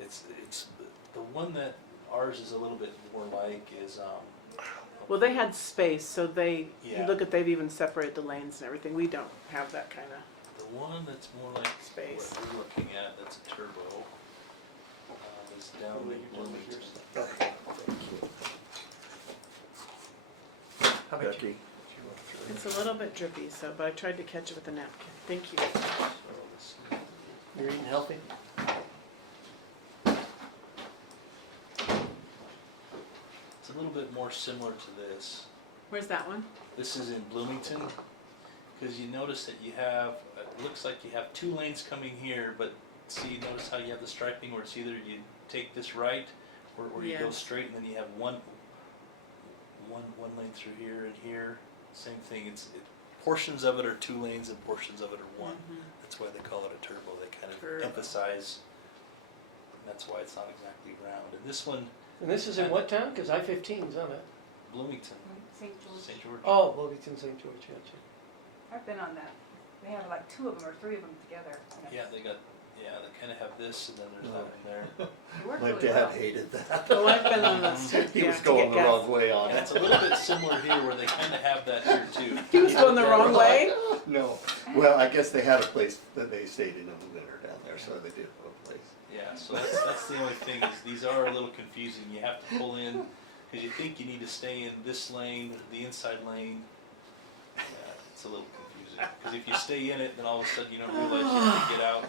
it's the one that ours is a little bit more like is, Well, they had space, so you Yeah. look at, they've even separated the lanes and everything. We don't have that kind of. the one that's more like Space. what we're looking at, that's a turbo, is down in Bloomington. How about you? Becky, It's a little bit drippy, but I tried to catch it with a napkin. Thank you. You're eating healthy? It's a little bit more similar to this. Where's that one? This is in Bloomington, because you notice that you have, it looks like you have 2 lanes coming here, but see, notice how you have the striping where it's either you take this right, or you go Yes. straight, and then you have one lane through here and here. Same thing. Portions of it are 2 lanes and portions of it are 1. That's why they call it a turbo. They kind of Turbo. emphasize, and that's why it's not exactly round. And this one, And this is in what town? Because I-15's on it. Bloomington, St. George. St. George. Oh, Bloomington, St. George, gotcha. I've been on that. They have like 2 of them or 3 of them together. And Yeah, they kind of have this, and then there's that in there. They work my really dad well. hated that. Oh, I've been on those too. He yeah, was to going get the gas. wrong way on And it. it's a little bit similar here where they kind of have that here too. He was going the wrong way. No, well, I guess they had a place that they stayed in the winter down there, so they did have a place. Yeah, so that's the only thing is these are a little confusing. You have to pull in because you think you need to stay in this lane, the inside lane. Yeah, it's a little confusing because if you stay in it, then all of a sudden you don't realize you have to get out,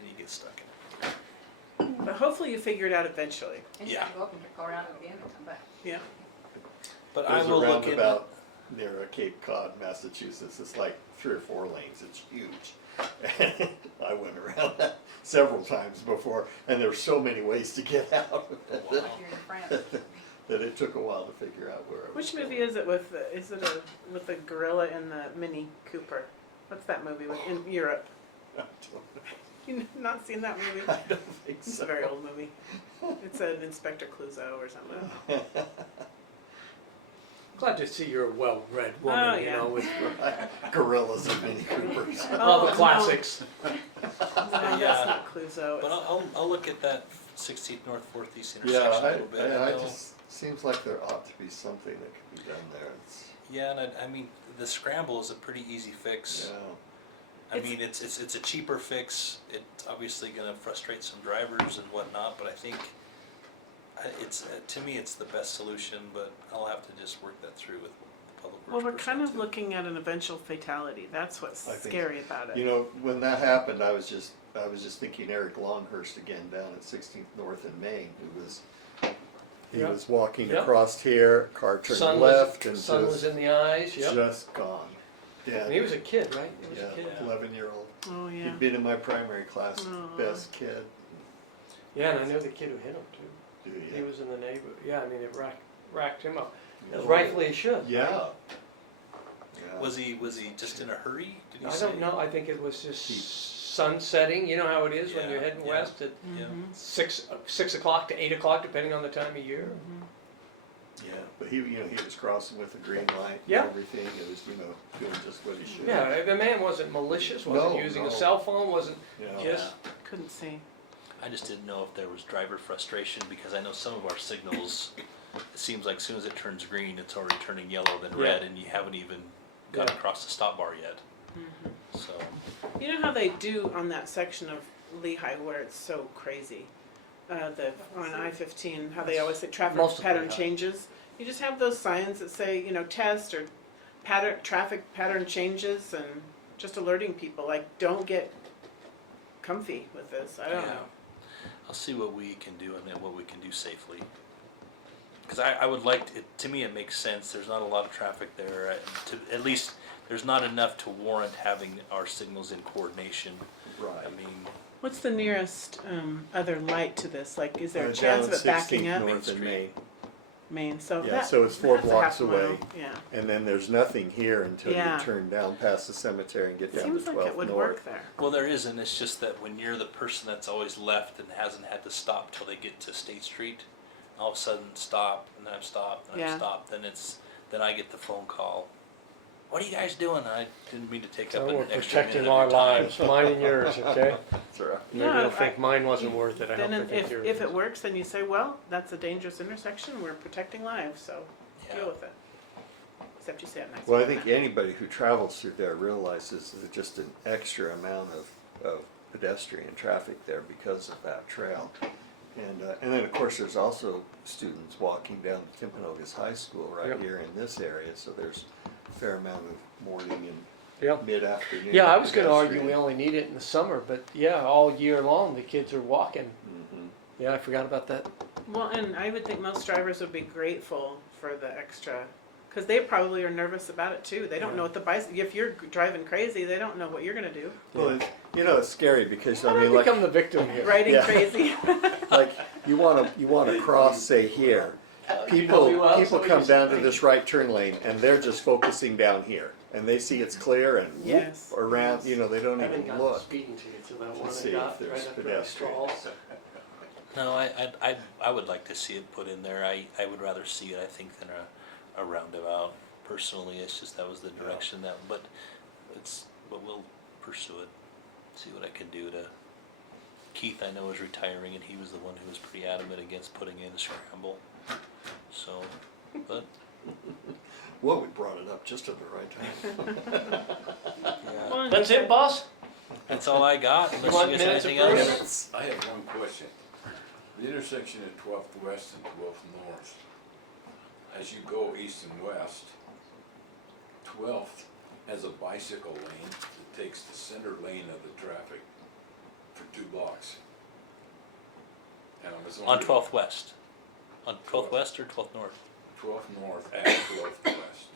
and you get stuck in it. But hopefully you figure it out eventually. And you Yeah. can go up and go around it again and come back. Yeah. But There's I will a look into. roundabout near Cape Cod, Massachusetts. It's like 3 or 4 lanes. It's huge. I went around that several times before, and there's so many ways to get out Like you're in France. that it took a while to figure out where. I was Which movie going. is it with? With the gorilla and the Mini Cooper? What's that movie with in Europe? I don't know. You not seen that movie? I don't think It's so. a very old movie. It's an Inspector Clouseau or something. Glad to see you're a well-read woman, Oh, you yeah. know, with Gorillas and Mini Coopers. all the no. classics. No, Yeah. that's not Clouseau. But It's- I'll look at that 16th North 4th East Yeah, intersection a little bit. I know- just seems like there ought to be something that could be done there. It's, Yeah, and I mean the scramble is a pretty easy fix. yeah. I mean, it's a cheaper fix. It's obviously going to frustrate some drivers and whatnot, but I think to me it's the best solution. But I'll have to just work that through with the public works. Well, we're person, kind of too. looking at an eventual fatality. That's what's I think- scary about it. You know, when that happened, I was just thinking Eric Longhurst again down at 16th North in Maine, who was he Yep. was walking Yep. across here, car turned Sun left, and sun was in the eyes, yep. just gone. And he was a kid, right? He was Yeah, a kid. 11-year-old. Oh yeah. He'd been in my primary class, Aw. best kid. Yeah, and I know the kid who hit him too. Do He you? was in the neighborhood. Yeah, I mean, it racked him up. As Oh. rightfully it should. Yeah. Was he just in a hurry? Did he I say? don't know. I think it was just He- sun setting. You know how it is when Yeah, you're heading yeah. west at Yeah. Mhm. 6 o'clock to 8 o'clock, depending on the time of year. Mhm. Yeah, but he was crossing with a green light Yeah. and everything. It was, doing just what he should. Yeah, the man wasn't malicious, wasn't No, using no. a cell phone, wasn't Yeah. just. Couldn't see. I just didn't know if there was driver frustration because I know some of our signals. It seems like as soon as it turns green, it's already turning yellow, then red, and you haven't even got Yeah. across the stop bar yet. Mhm. So You know how they do on that section of Lehigh where it's so crazy? On I-15, how they always say traffic Most of pattern Lehigh. changes. You just have those signs that say, test or traffic pattern changes and just alerting people, like, don't get comfy with this. I don't yeah. know. I'll see what we can do and then what we can do safely. Because I would like to me it makes sense. There's not a lot of traffic there. At least there's not enough to warrant having our signals in coordination. Right. I mean, What's the nearest other light to this? Like, is there a Down chance of at it backing 16th up? North in Street. Maine. Maine, so Yeah, that, so it's 4 that's a blocks half mile. away. Yeah. And then there's nothing here until Yeah. you turn down past the cemetery and get down Seems to 12th like it would North. work there. well, there isn't. It's just that when you're the person that's always left and hasn't had to stop till they get to State Street, all of a sudden stop, and then I've stopped, and Yeah. I've stopped, then I get the phone call. What are you guys doing? I didn't mean to take up So an we're extra protecting minute our of your time. lives, mine and yours, okay? That's all right. Maybe No, you'll think mine wasn't worth it, I hope Then they think yours if is. it works, then you say, well, that's a dangerous intersection, we're protecting lives, so Yeah. deal with it. Except you say it nice. Well, I think anybody who travels through there realizes there's just an extra amount of pedestrian traffic there because of that trail. And then, of course, there's also students walking down to Timpanogos High School right Yep. here in this area, so there's a fair amount of morning Yeah. and mid-afternoon. Yeah, I was gonna argue we pedestrian. only need it in the summer, but yeah, all year long, the kids are walking. Mhm. Yeah, I forgot about that. Well, and I would think most drivers would be grateful for the extra, because they probably are nervous about it too. They don't know what the bicycle, if you're driving crazy, they don't know what you're gonna do. Well, it's scary because, I I mean, like, become the victim here. Riding Yeah. crazy. like you want to cross, say, here. People come down to this right turn lane and they're just focusing down here, and they see it's clear and whoop, Yes. around. You know, they don't even look. speeding tickets, so that to one see I got if there's right after I pedestrians. stalled. No, I would like to see it put in there. I would rather see it, I think, than a roundabout. Personally, it's just that was the direction but we'll pursue it. See what I can do to. Keith, I know, is retiring, and he was the one who was pretty adamant against putting in a scramble. So, but Well, we brought it up just at the right time. yeah, Well, That's it, boss? that's all I got. Unless want you guys have minutes anything approved? else. I have one question. The intersection at 12th West and 12th North, as you go east and west, 12th has a bicycle lane that takes the center lane of the traffic for 2 blocks. And I was On wondering, 12th West. On 12th West or 12th North? 12th North and 12th West,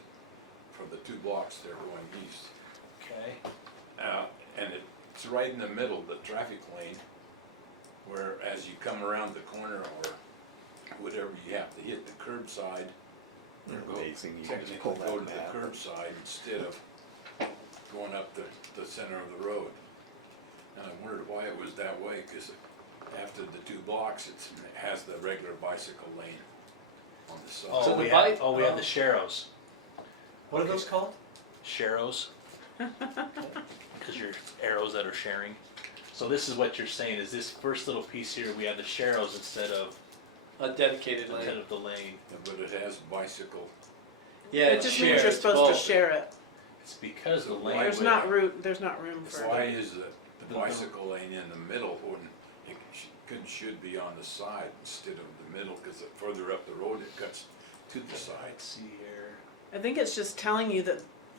for the 2 blocks they're going east. Okay. And it's right in the middle of the traffic lane, where as you come around the corner or whatever, you have to hit the curbside. Or go, Amazing, you can just technically pull that go to the map. curbside instead of going up the center of the road. And I wondered why it was that way, because after the 2 blocks, it has the regular bicycle lane on the side. So Oh, the we bike- have, we have the Sharrows. What are those called? Sharrows. Because you're arrows that are sharing. So this is what you're saying, is this first little piece here, we have the Sharrows instead of A dedicated lane. the lane. But it has bicycle. Yeah, It it's just shared. means you're It's supposed both. to share it. It's because the lane. There's not room for Why it. is the bicycle lane in the middle when it should be on the side instead of the middle? Because further up the road, it cuts to the side. Let's see here. I think it's just telling you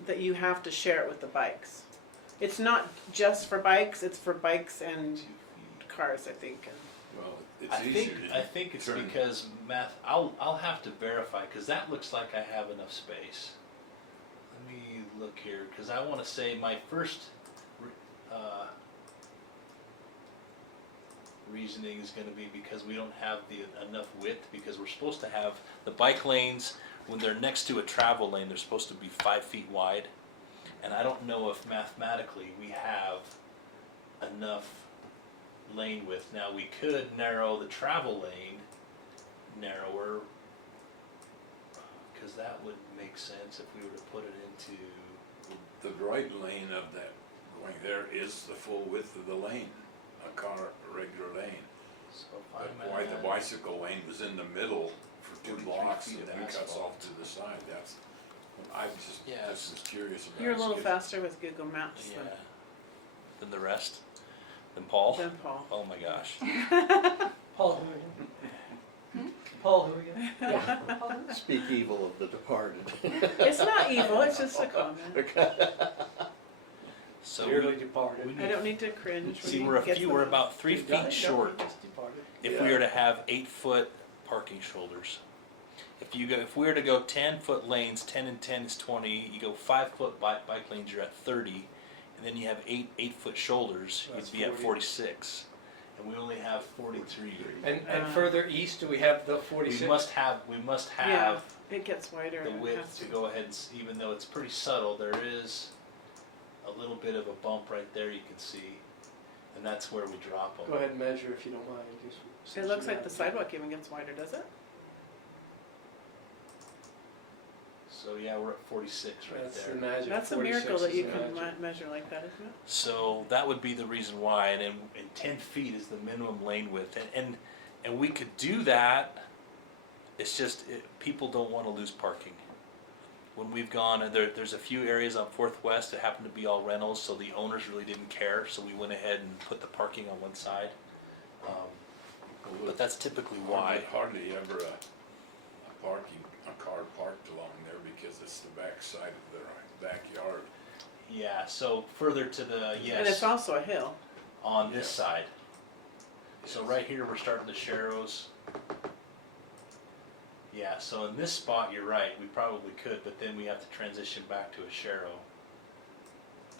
that you have to share it with the bikes. It's not just for bikes, it's for bikes and 2 feet. cars, I think. And Well, it's I easier think, to I think it's turn. because I'll have to verify, because that looks like I have enough space. Let me look here, because I want to say my first reasoning is going to be because we don't have enough width, because we're supposed to have the bike lanes, when they're next to a travel lane, they're supposed to be 5 feet wide. And I don't know if mathematically we have enough lane width. Now, we could narrow the travel lane narrower, because that would make sense if we were to put it into, The right lane of that going there is the full width of the lane, a regular lane. so if But I'm why at, the bicycle lane was in the middle for 2 43 blocks feet and of then cuts asphalt. off to the side, I'm Yeah. just as curious about. you're a little it. faster with Google Maps yeah, than the rest, than Paul? than Paul. Oh my gosh. Paul, who again? Paul, who again? Speak evil of the departed. It's not evil, it's just a comment. So Dearly departed. I don't need to cringe. when see, he we're gets we're them. about 3 You've done feet it, short. don't you? Just departed. If we were to have 8-foot parking shoulders. If we were to go 10-foot lanes, 10 and 10 is 20, you go 5-foot bike lanes, you're at 30, and then you have 8-foot shoulders, That's you'd be at 40. 46. And we only have 43. And further east, do we have the 46? We must have Yeah, it gets wider. the and it width has to go ahead, even though it's pretty subtle, there is a little bit of a bump right there you can see. And that's where we drop them. Go ahead and measure if you don't mind. It looks like the sidewalk even gets wider, does it? So yeah, we're at 46 right That's there. the magic. That's a 46 miracle that is you the can magic. measure like that, isn't it? So that would be the reason why, and 10 feet is the minimum lane width, and we could do that. It's just people don't want to lose parking. When we've gone, and there's a few areas on 4th West that happen to be all rentals, so the owners really didn't care, so we went ahead and put the parking on one side. But that's typically why. Hardly ever a car parked along there because it's the back side of their backyard. Yeah, so further to the, And yes, it's also a hill. on this Yeah. side. So Yes. right here, we're starting the Sharrows. Yeah, so in this spot, you're right, we probably could, but then we have to transition back to a Sharrow.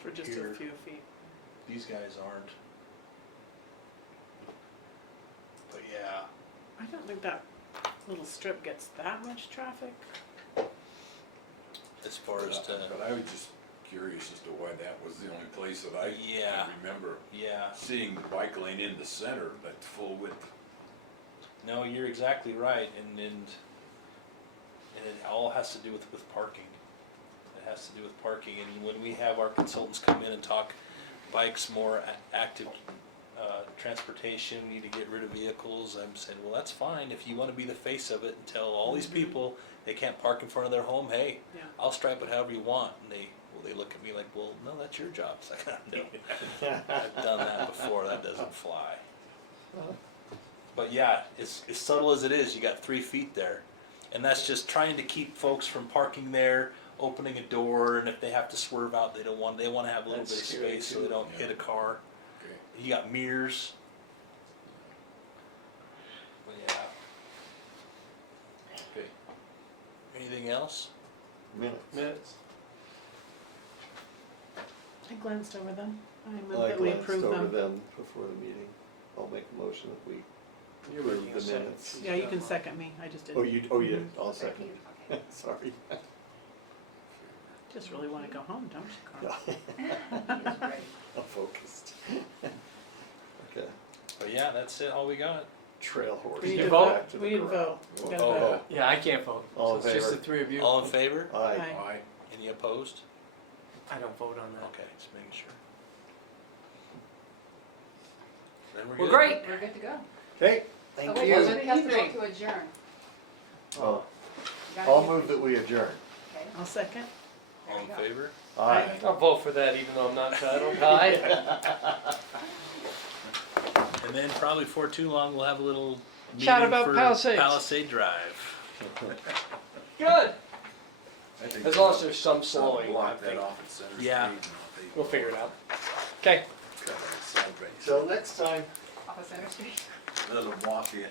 For just Here. a few feet. These guys aren't. But yeah, I don't think that little strip gets that much traffic. as far as to, But I was just curious as to why that was the only place that I Yeah. can remember yeah, seeing the bike lane in the center, that full width. no, you're exactly right, and it all has to do with parking. It has to do with parking, and when we have our consultants come in and talk bikes, more active transportation, we need to get rid of vehicles, I'm saying, well, that's fine, if you wanna be the face of it and tell all these people they can't park in front of their home, hey, Yeah. I'll stripe it however you want, and they look at me like, well, no, that's your job. It's like, no, I've done that before, that doesn't fly. But yeah, as subtle as it is, you got 3 feet there. And that's just trying to keep folks from parking there, opening a door, and if they have to swerve out, they wanna have a little That's bit of scary space so too. they don't hit a car. Okay. You got mirrors. But yeah. Okay. Anything else? Minutes. I glanced over them. I move I that we glanced approve over them. them before the meeting. I'll make a motion that we You're approve making a the second. minutes. Yeah, you can second me. I just didn't. Oh, you, I'll second. Okay. Sorry. Just really wanna go home, don't you, Carl? Yeah, He's ready. I'm focused. Okay. But yeah, that's it, all we got. Trail horse. We need you to vote? vote. We need to vote. We gotta Oh, vote. Yeah, I can't vote. All So in it's just the favor? 3 of you. All in favor? Aye. Aye. Aye. Any opposed? I don't vote on that. Okay, just making sure. Then we're Well, good. great. We're good to go. Okay, So thank wait, you. somebody has to Evening. vote to adjourn. Oh, You gotta I'll be- move that we adjourn. Okay, I'll second. there All you in go. favor? Aye. I'll vote for that even though I'm not entitled. Aye. And then probably before too long, we'll have a little Chat meeting about for Palisades. Palisade Drive. Good. I think As long as there's some Someone slowing, I block that think. off at Center Yeah. Street and they We'll figure it out. Okay. cut it sideways. Till next time. Off of Center Street. Let them walk in.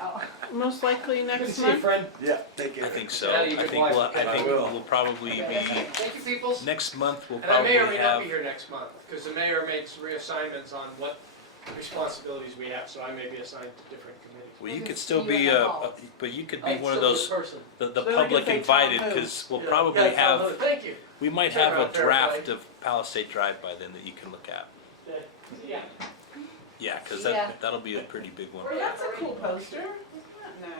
Oh. Most likely Good to next see you, month. friend. Yeah, take care. I think so. Yeah, I you think can watch we'll, it. I think I will. we'll probably Okay, be, that's it. Thank you, peoples. next month we'll And I may or probably may not have, be here next month, because the mayor makes reassignments on what responsibilities we have, so I may be assigned to different committees. well, you We'll could just still see you in be, the hall. but you could be I'm one of still a those, person. the So we can public say invited, Tom cause we'll Yeah. probably Yeah, Tom, have, Thank you. we might Sure, have I'll a draft verify. of Palisade Drive by then that you can look at. Yeah. Yeah, cause Yeah. that'll be a pretty big one. Well, that's a cool poster.